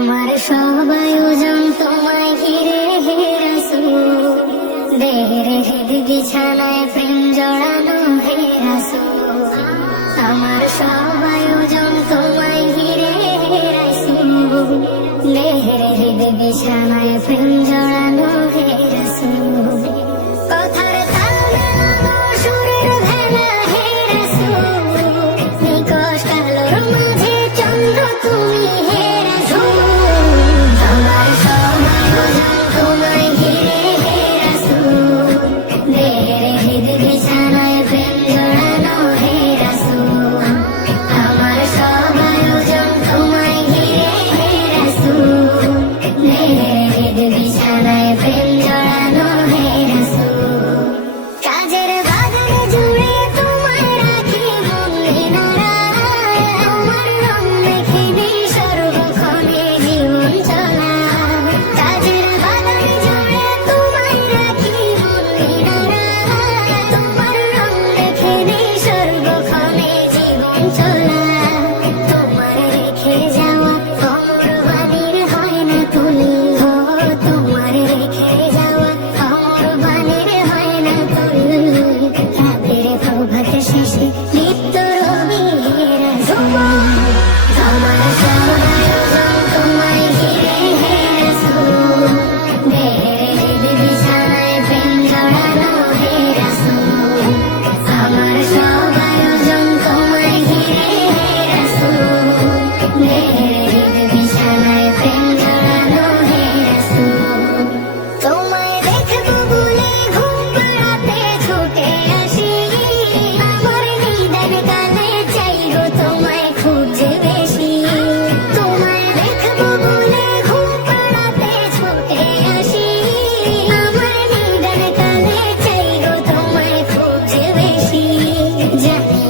আমার সব আয়োজন তোমায় ঘিরে হে রাসূল, দেহের হৃদ বিছানায় প্রেম জড়ানো হে রাসূল। আমার সব আয়োজন তোমায় ঘিরে হে রাসূল, দেহের হৃদ বিছানায় প্রেম জড়ানো হে রাসূল। কথার তাল মেলানো সুরের ভেলা হে রাসূল, নিকষ আলোর মাঝে চন্দ্র তুমি হে রাসূল। আমার সব আয়োজন তোমায় ঘিরে হে রাসূল, দেহের হৃদ বিছানায় প্রেম জড়ানো হে রাসূল। আমার সব আয়োজন তোমায় ঘিরে হে রাসূল, দেহের হৃদ বিছানায় প্রেম জড়ানো হে রাসূল। কাজের বাগান জুড়ে তোমায় রাখি মনে নাড়ায়, তোমার রং দেখে দিই সর্বক্ষণে জীবন চলা। কাজের বাগান জুড়ে তোমায় রাখি মনে নাড়ায়, তোমার রং দেখে দিই সর্বক্ষণে জীবন চলা। তোমার রেখে যাওয়া অমর বাণীর হয় না তুলি, তোমার রেখে যাওয়া অমর বাণীর হয় না তুলি। রাতের প্রভাত শেষে লিপ্ত রবি হে রাসূল। আমার সব আয়োজন তোমায় ঘিরে হে রাসূল, দেহের হৃদ বিছানায় প্রেম জড়ানো হে রাসূল। আমার সব আয়োজন তোমায় ঘিরে হে রাসূল, দেহের হৃদ বিছানায় প্রেম জড়ানো হে রাসূল। তোমায় দেখবো বলে ঘুম পাড়াতে ছুটে আসি, আমার নিদান কালে চাইবো তোমায় খুঁজে বেশি। তোমায় দেখবো বলে ঘুম পাড়াতে ছুটে আসি, আমার নিদান কালে চাইবো তোমায় খুঁজে বেশি। জানি